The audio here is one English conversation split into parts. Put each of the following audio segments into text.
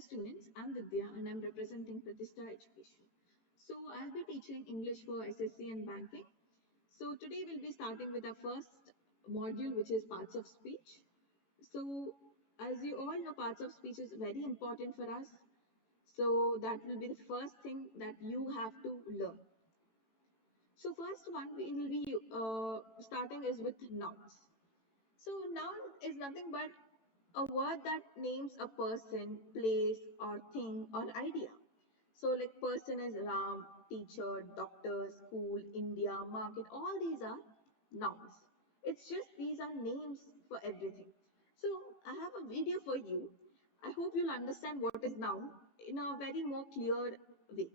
Dear students, I'm Vidya and I'm representing Pratishtha Education. So I'll be teaching English for SSC and banking. So today we'll be starting with our first module, which is parts of speech. So as you all know, parts of speech is very important for us. So that will be the first thing that you have to learn. So first one we will be starting is with nouns. So noun is nothing but a word that names a person, place, or thing or idea. So like person is Ram, teacher, doctor, school, India, market, all these are nouns. It's just these are names for everything. So I have a video for you. I hope you'll understand what is noun in a very more clear way.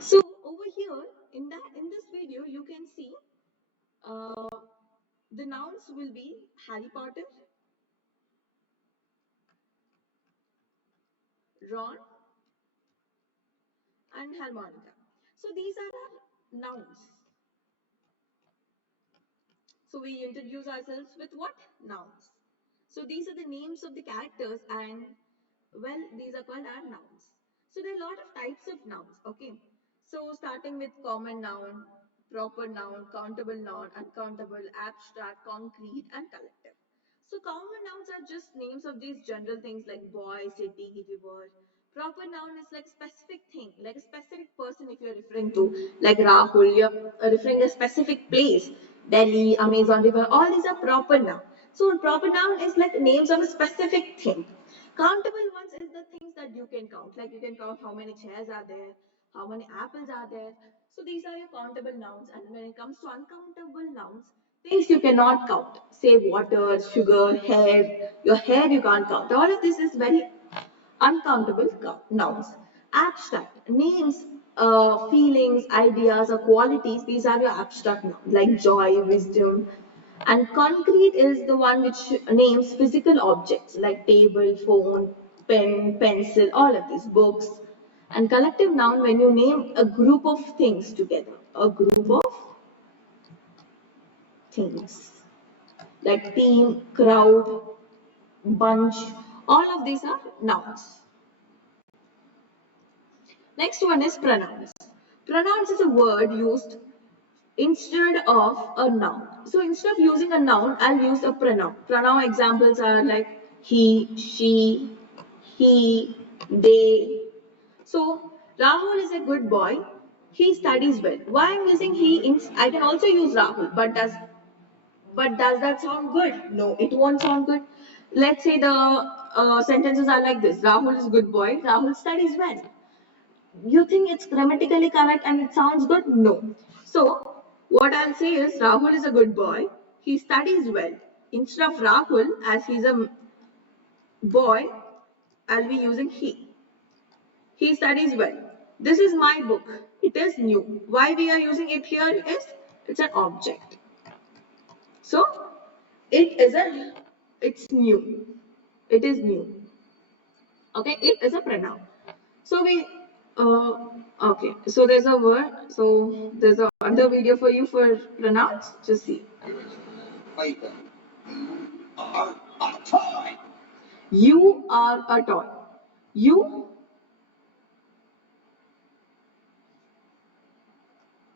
So over here in this video you can see uh, the nouns will be Harry Potter, Ron, and harmonica. So these are our nouns. So we introduce ourselves with what? Nouns. So these are the names of the characters and well, these are called our nouns. So there are a lot of types of nouns, okay? So starting with common noun, proper noun, countable noun, uncountable, abstract, concrete, and collective. So common nouns are just names of these general things like boy, city, river. Proper noun is like specific thing, like a specific person if you're referring to, like Rahul, you're referring a specific place, Delhi, Amazon River, all these are proper noun. So proper noun is like names of a specific thing. Countable ones is the things that you can count, like you can count how many chairs are there, how many apples are there. So these are your countable nouns, and when it comes to uncountable nouns, things you cannot count. Say water, sugar, hair. Your hair you can't count. All of this is very uncountable nouns. Abstract names, feelings, ideas, or qualities. These are your abstract nouns like joy, wisdom. And concrete is the one which names physical objects like table, phone, pen, pencil, all of these books. And collective noun when you name a group of things together, a group of things like team, crowd, bunch, all of these are nouns. Next one is pronouns. Pronouns is a word used instead of a noun. So instead of using a noun, I'll use a pronoun. Pronoun examples are like he, she, he, they. So Rahul is a good boy. He studies well. Why I'm using he? I can also use Rahul, but does that sound good? No, it won't sound good. Let's say the sentences are like this: Rahul is a good boy. Rahul studies well. You think it's grammatically correct and it sounds good? No. So, what I'll say is Rahul is a good boy. He studies well. Instead of Rahul, as he's a boy, I'll be using he. He studies well. This is my book. It is new. Why we are using it here is it's an object. So, it's new. It is new. Okay, it is a pronoun. So okay, so there's a word, so there's another video for you for pronouns, just see. You are a toy. You,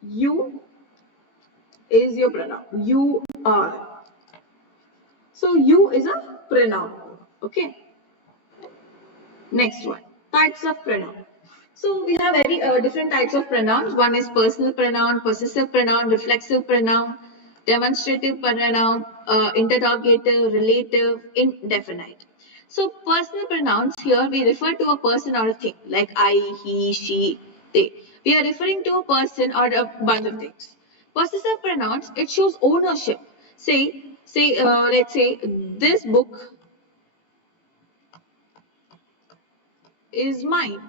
you is your pronoun. You are. So you is a pronoun, okay. Next one, types of pronoun. So we have very different types of pronouns. One is personal pronoun, possessive pronoun, reflexive pronoun, demonstrative pronoun, interrogative, relative, indefinite. So personal pronouns here we refer to a person or a thing like I, he, she, they. We are referring to a person or a bunch of things. Possessive pronouns it shows ownership. Let's say this book is mine.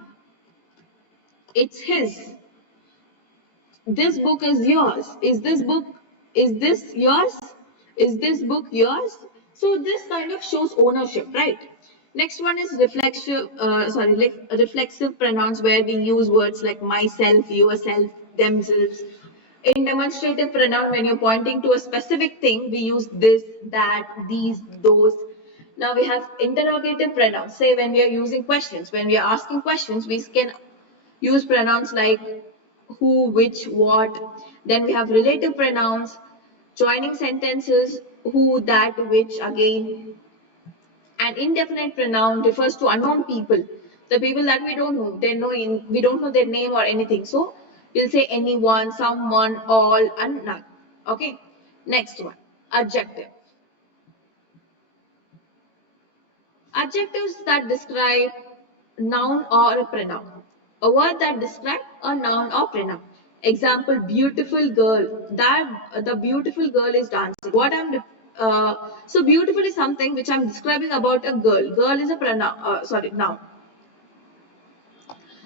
It's his. This book is yours. Is this yours? Is this book yours? So this kind of shows ownership, right? Next one is reflexive pronouns, where we use words like myself, yourself, themselves. In demonstrative pronoun, when you're pointing to a specific thing, we use this, that, these, those. Now we have interrogative pronouns. Say when we are using questions, when we are asking questions, we can use pronouns like who, which, what. Then we have relative pronouns, joining sentences, who, that, which, again. An indefinite pronoun refers to unknown people, the people that we don't know. We don't know their name or anything. So we'll say anyone, someone, all, and none. Okay. Next one, adjective. Adjectives that describe noun or a pronoun. A word that describes a noun or pronoun. Example: beautiful girl. That the beautiful girl is dancing. So beautiful is something which I'm describing about a girl. Girl is a pronoun. Sorry, noun.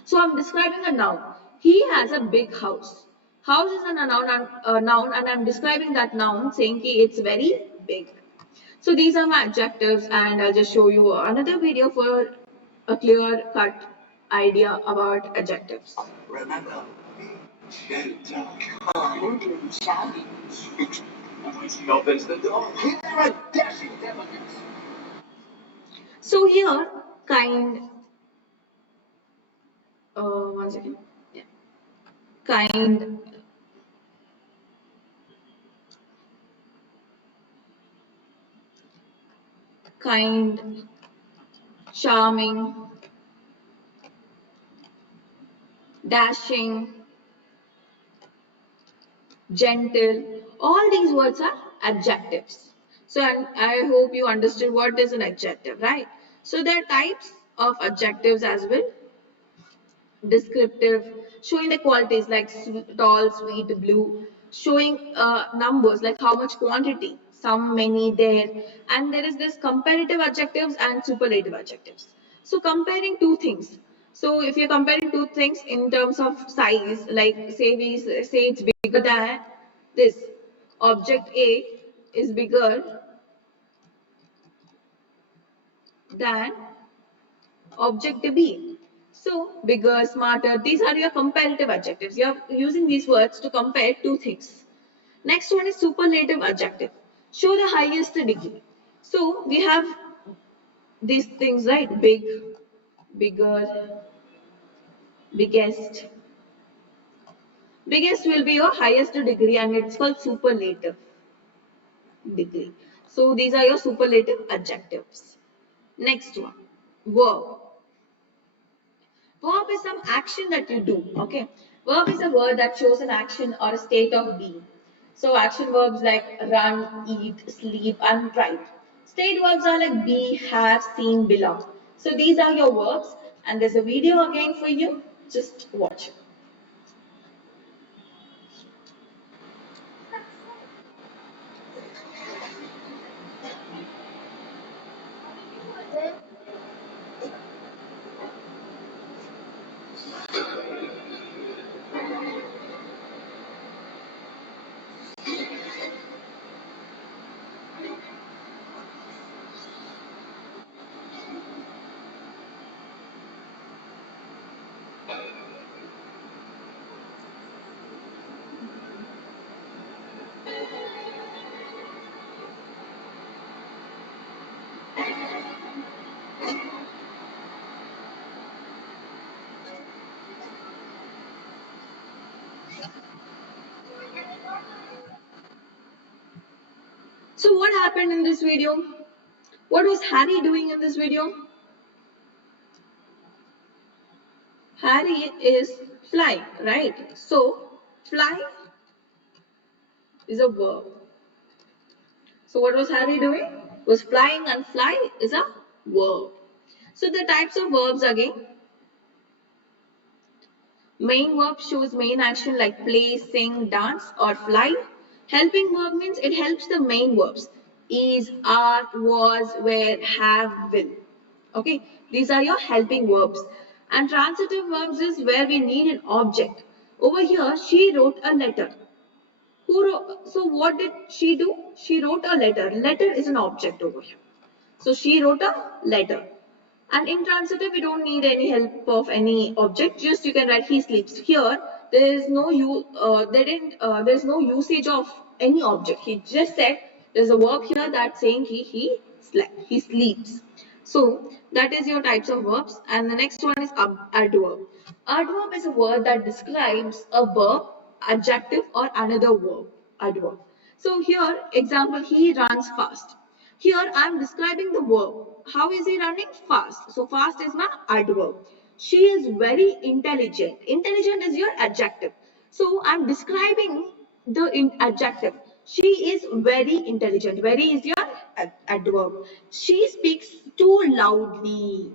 So I'm describing a noun. He has a big house. House is a noun, and I'm describing that noun, saying that it's very big. So these are my adjectives, and I'll just show you another video for a clear cut idea about adjectives. Remember, so here, kind, one second, yeah, kind, kind, charming, dashing, gentle, all these words are adjectives. So I hope you understood what is an adjective, right? So there are types of adjectives as well. Descriptive, showing the qualities like tall, sweet, blue, showing numbers like how much quantity, some, many, there. And there is this comparative adjectives and superlative adjectives. So comparing two things. So if you're comparing two things in terms of size, like say it's bigger than this, object A is bigger than object B. So bigger, smarter, these are your comparative adjectives. You are using these words to compare two things. Next one is superlative adjective. Show the highest degree. So we have these things, right? Big, bigger, biggest. Biggest will be your highest degree, and it's called superlative degree. So these are your superlative adjectives. Next one, verb. Verb is some action that you do. Okay. Verb is a word that shows an action or a state of being. So action verbs like run, eat, sleep, and write. State verbs are like be, have, seen, belong. So these are your verbs, and there's a video again for you. Just watch it. So what happened in this video? What was Harry doing in this video? Harry is flying, right? So fly is a verb. So what was Harry doing? Was flying, and fly is a verb. So the types of verbs again. Main verb shows main action like play, sing, dance, or fly. Helping verb means it helps the main verbs. Is, are, was, were, have, will. Okay, these are your helping verbs. And transitive verbs is where we need an object. Over here, she wrote a letter. So what did she do? She wrote a letter. Letter is an object over here. So she wrote a letter. And intransitive, we don't need any help of any object. Just you can write he sleeps. Here, there is no there is no usage of any object. He just said there's a verb here that's saying he slept. He sleeps. So that is your types of verbs. And the next one is adverb. Adverb is a word that describes a verb, adjective, or another verb. Adverb. So here, example, he runs fast. Here I am describing the verb. How is he running? Fast. So fast is my adverb. She is very intelligent. Intelligent is your adjective. So I am describing the adjective. She is very intelligent. Very is your adverb. She speaks too loudly.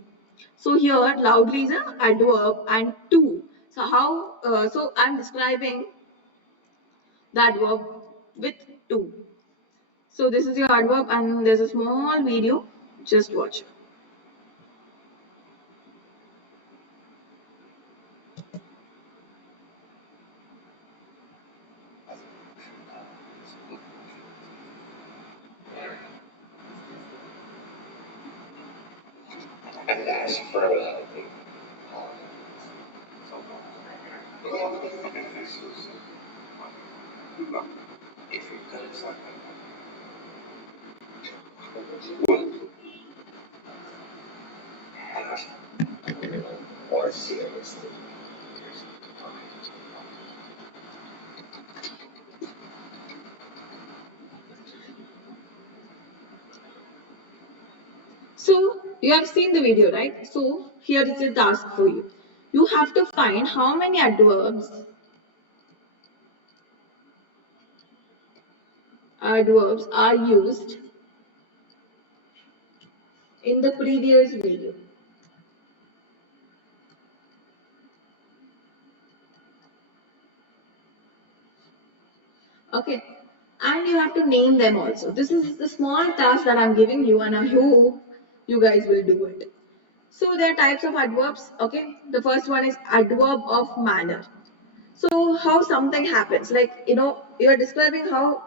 So here loudly is an adverb and too. So how? So I am describing the adverb with too. So this is your adverb and there's a small video. Just watch. And that's for if you could have or seriously. So you have seen the video, right? So here is a task for you. You have to find how many adverbs are used in the previous video. Okay. And you have to name them also. This is the small task that I'm giving you and I hope you guys will do it. So there are types of adverbs. Okay. The first one is adverb of manner. So how something happens, like you're describing how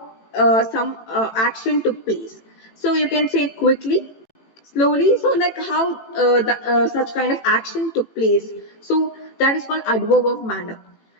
some action took place. So you can say quickly, slowly. So like how such kind of action took place. So that is called adverb of manner.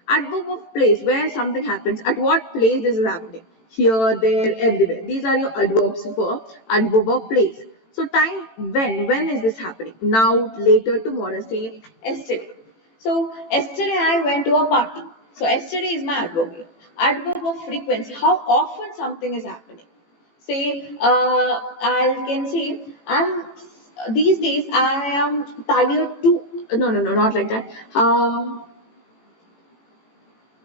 Adverb of place, where something happens. At what place this is happening? Here, there, everywhere. These are your adverbs for adverb of place. So time, when is this happening? Now, later, tomorrow. Say yesterday. So yesterday I went to a party. So yesterday is my adverb. Adverb of frequency. How often something is happening. Say I can say I'm these days I am tired too. No, not like that.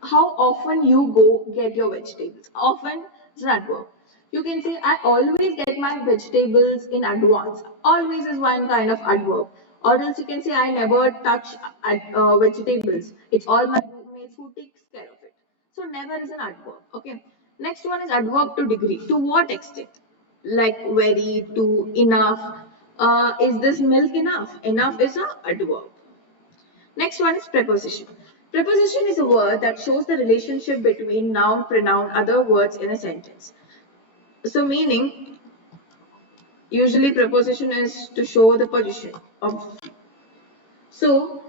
How often you go get your vegetables. Often is an adverb. You can say, I always get my vegetables in advance. Always is one kind of adverb. Or else you can say, I never touch vegetables. It's all my roommates who takes care of it. So never is an adverb. Okay. Next one is adverb to degree. To what extent? Like very, to, enough. Is this milk enough? Enough is a adverb. Next one is preposition. Preposition is a word that shows the relationship between noun, pronoun, other words in a sentence. So meaning, usually preposition is to show the position of. So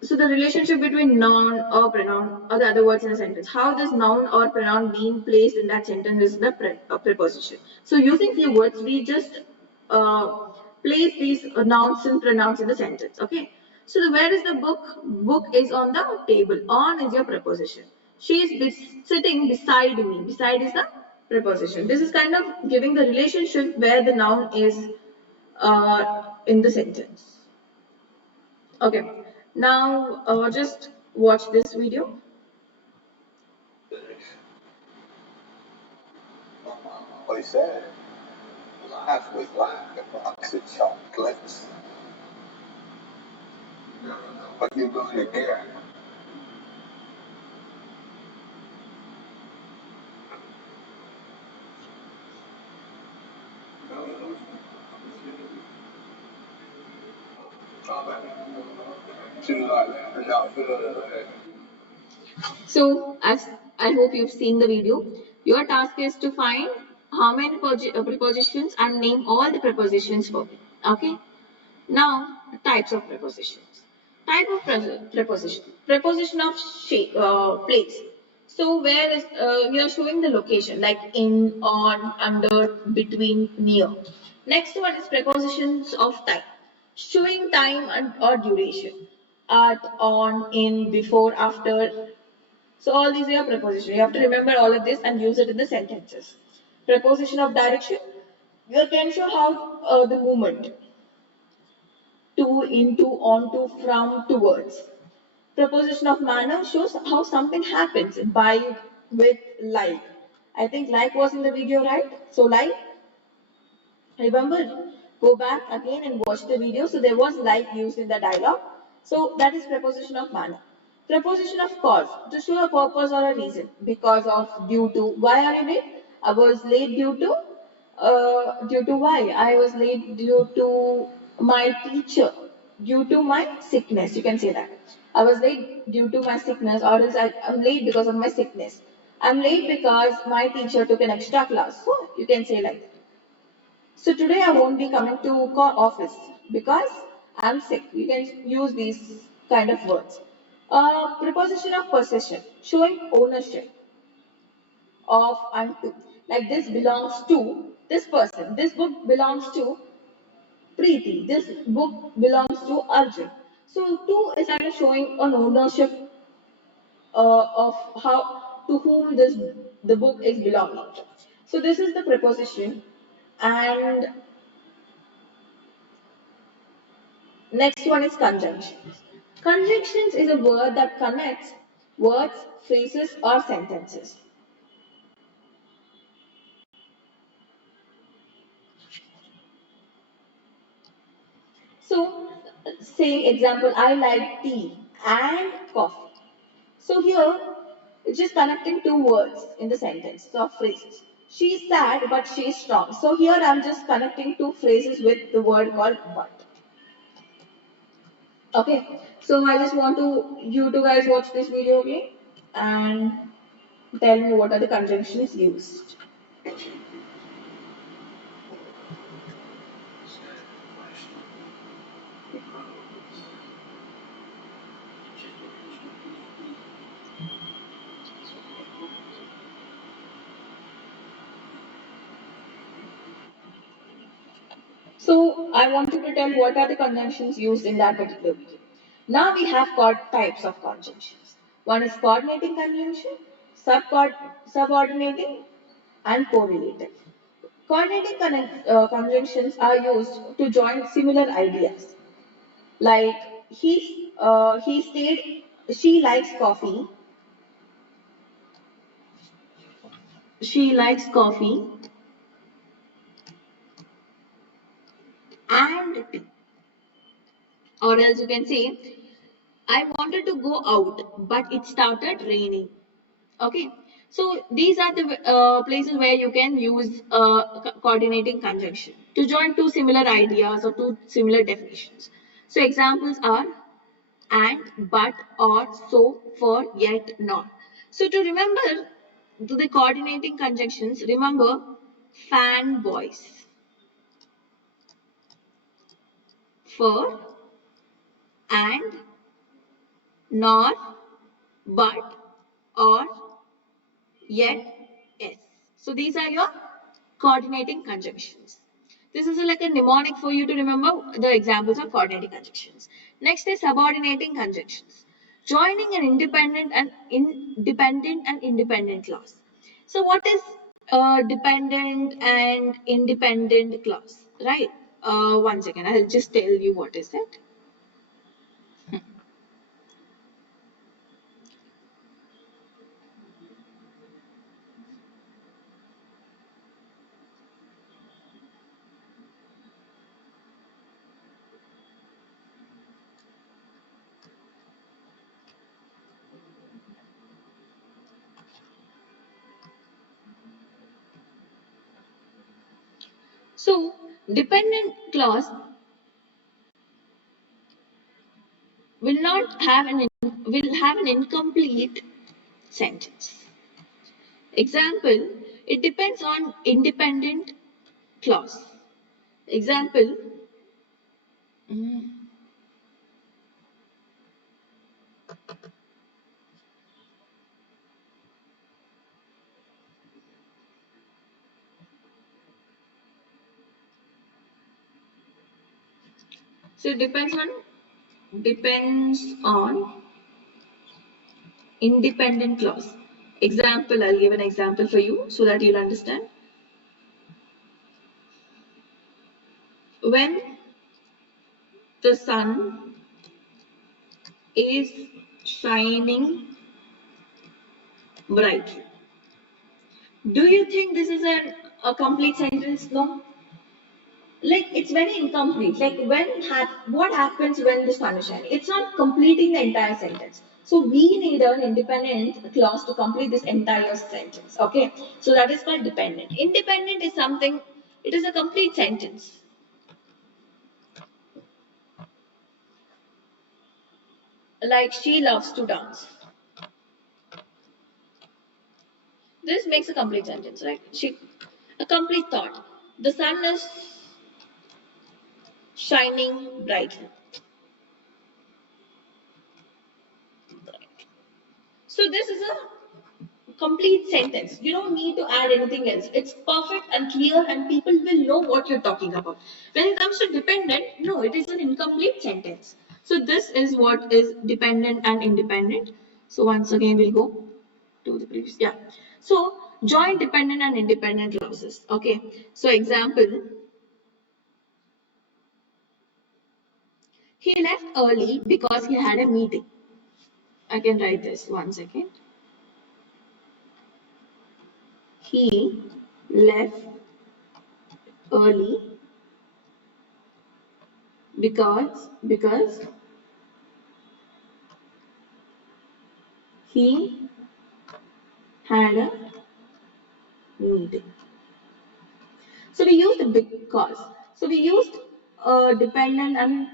so the relationship between noun or pronoun or the other words in a sentence. How this noun or pronoun being placed in that sentence is the preposition. So using few words, we just place these nouns and pronouns in the sentence. Okay. So where is the book? Book is on the table. On is your preposition. She is sitting beside me. Beside is the preposition. This is kind of giving the relationship where the noun is in the sentence. Okay, now just watch this video. What he said, life was like a box of chocolates, but you're going to get so, as I hope you've seen the video, your task is to find how many prepositions and name all the prepositions for me. Okay. Now, types of prepositions. Type of preposition. Preposition of shape, place. So where is we are showing the location like in, on, under, between, near. Next one is prepositions of time, showing time and or duration. At, on, in, before, after. So all these are prepositions. You have to remember all of this and use it in the sentences. Preposition of direction. You can show how the movement to, into, onto, from, towards. Preposition of manner shows how something happens by, with, like. I think like was in the video, right? So like, remember, go back again and watch the video. So there was like used in the dialogue. So that is preposition of manner. Preposition of cause, to show a purpose or a reason. Because of, due to. Why are you late? I was late due to why? I was late due to my teacher, due to my sickness. You can say that. I was late due to my sickness, or else I'm late because of my sickness. I'm late because my teacher took an extra class. So you can say like that. So today I won't be coming to office because I'm sick. You can use these kind of words. Preposition of possession, showing ownership of and to. Like this belongs to this person. This book belongs to Preeti. This book belongs to Arjun. So to is kind of showing an ownership of how to whom the book is belonging. So this is the preposition, and next one is conjunctions. Conjunctions is a word that connects words, phrases, or sentences. So, say example, I like tea and coffee. So here, it's just connecting two words in the sentence or phrases. She's sad, but she's strong. So here I'm just connecting two phrases with the word called but. Okay, so I just want you to guys watch this video again and tell me what are the conjunctions used. So I want you to tell what are the conjunctions used in that particular video. Now we have got types of conjunctions. One is coordinating conjunction, subordinating, and correlative. Coordinating conjunctions are used to join similar ideas. Like he said she likes coffee. She likes coffee and tea. Or else you can say, I wanted to go out, but it started raining. Okay, so these are the places where you can use coordinating conjunction to join two similar ideas or two similar definitions. So examples are and, but, or, so, for, yet, not. So to remember the coordinating conjunctions, remember fanboys, for, and, nor, but, or, yet, yes. So these are your coordinating conjunctions. This is like a mnemonic for you to remember the examples of coordinating conjunctions. Next is subordinating conjunctions. Joining an independent clause. So what is dependent and independent clause? Right? One second, I'll just tell you what is it. So dependent clause will not have will have an incomplete sentence. Example, it depends on independent clause. Example, Mm. So it depends on independent clause. Example, I'll give an example for you so that you'll understand. When the sun is shining bright, do you think this is a complete sentence? No. Like it's very incomplete. Like what happens when the sun is shining? It's not completing the entire sentence. So we need an independent clause to complete this entire sentence. Okay. So that is called dependent. Independent is something. It is a complete sentence. Like she loves to dance. This makes a complete sentence, right? A complete thought. The sun is shining brightly. So this is a complete sentence. You don't need to add anything else. It's perfect and clear, and people will know what you're talking about. When it comes to dependent, no, it is an incomplete sentence. So this is what is dependent and independent. So once again, we'll go to the previous. Yeah. So joint dependent and independent clauses. Okay. So example, he left early because he had a meeting. I can write this one second. He left early because he had a meeting. So we used because. So we used dependent and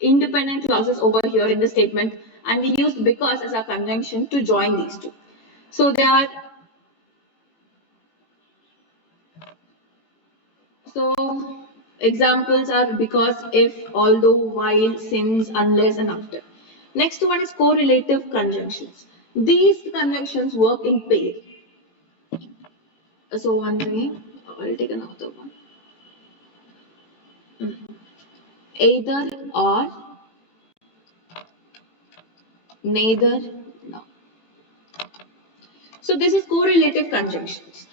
independent clauses over here in the statement, and we used because as a conjunction to join these two. So they are so examples are because, if, although, while, since, unless, and after. Next one is correlative conjunctions. These conjunctions work in pair. So once again, I'll take another one. Either or, neither, no. So this is correlative conjunctions.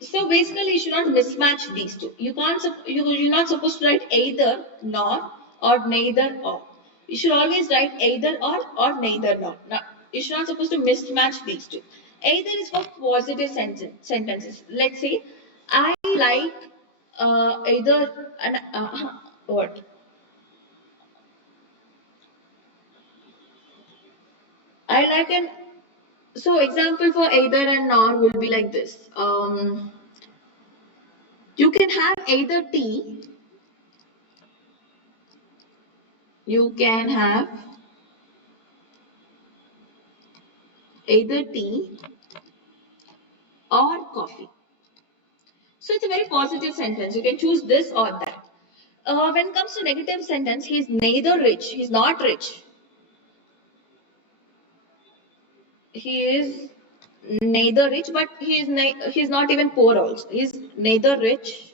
So basically, you should not mismatch these two. You can't. You're not supposed to write either nor or neither or. You should always write either or neither nor. Now, you should not supposed to mismatch these two. Either is for positive sentences. Let's say, I like either and what? I like an so example for either and nor will be like this. You can have either tea, you can have either tea or coffee. So it's a very positive sentence. You can choose this or that. When it comes to negative sentence, he's neither rich, he's not rich. He is neither rich, but he's not even poor also. He's neither rich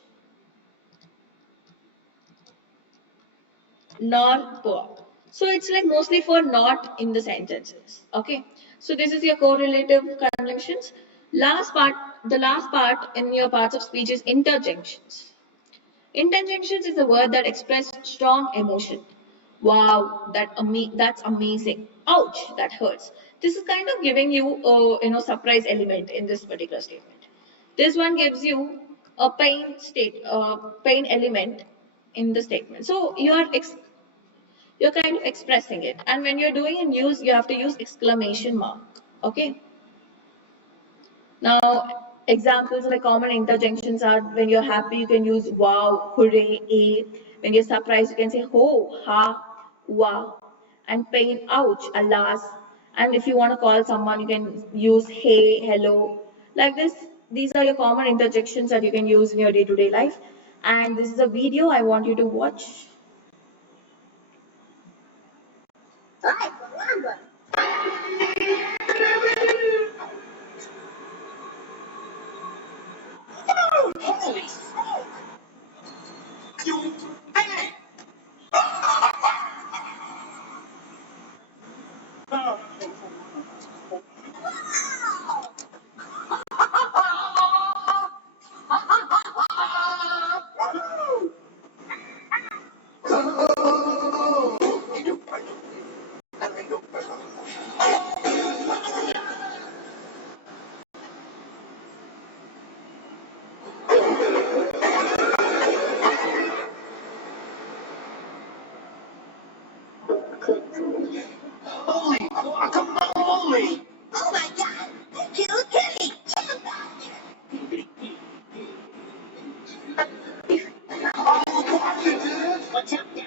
nor poor. So it's like mostly for not in the sentences. Okay. So this is your correlative conjunctions. The last part in your parts of speech is interjections. Interjections is a word that expresses strong emotion. Wow, that's amazing. Ouch, that hurts. This is kind of giving you a surprise element in this particular statement. This one gives you a pain element in the statement. So you're kind of expressing it, and when you're doing in use, you have to use exclamation mark. Okay. Now, examples like common interjections are: when you're happy, you can use wow, hooray, a. When you're surprised, you can say ho, ha, wow. And pain, ouch, alas. And if you want to call someone, you can use hey, hello. Like this, these are your common interjections that you can use in your day-to-day life. And this is a video I want you to watch. Holy smoke! You, hey! Holy guacamole! Oh my god! Kill Kitty! Oh, watch it, dude! Watch out, Dad!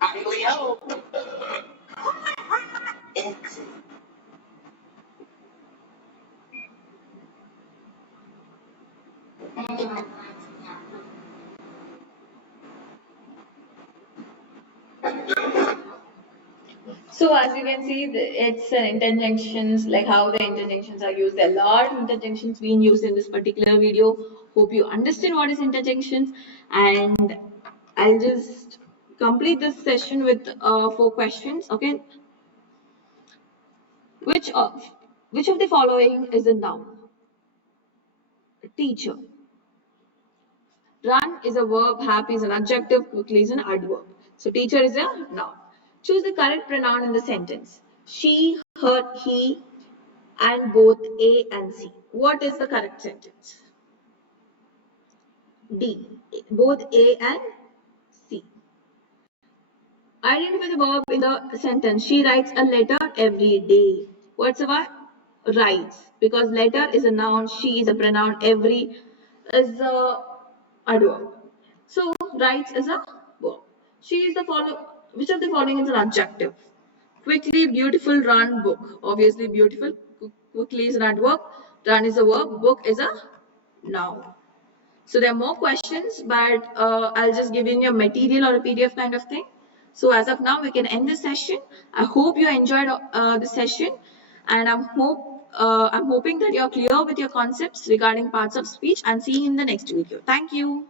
Hi, Leo! Exit. So as you can see, it's interjunctions, like how the interjunctions are used. There are a lot of interjunctions being used in this particular video. Hope you understand what is interjunctions, and I'll just complete this session with 4 questions. Okay, which of which of the following is a noun? Teacher. Run is a verb, happy is an adjective, quickly is an adverb. So teacher is a noun. Choose the correct pronoun in the sentence. She, her, he, and both A and C. What is the correct sentence? D. Both A and C. Identify the verb in the sentence. She writes a letter every day. What's the verb? Writes. Because letter is a noun, she is a pronoun, every is a adverb. So writes is a verb. She is the follow. Which of the following is an adjective? Quickly, beautiful, run, book. Obviously, beautiful. Quickly is an adverb. Run is a verb. Book is a noun. So there are more questions, but I'll just give you a material or a PDF kind of thing. So as of now, we can end this session. I hope you enjoyed the session, and I'm hoping that you're clear with your concepts regarding parts of speech, and see you in the next video. Thank you.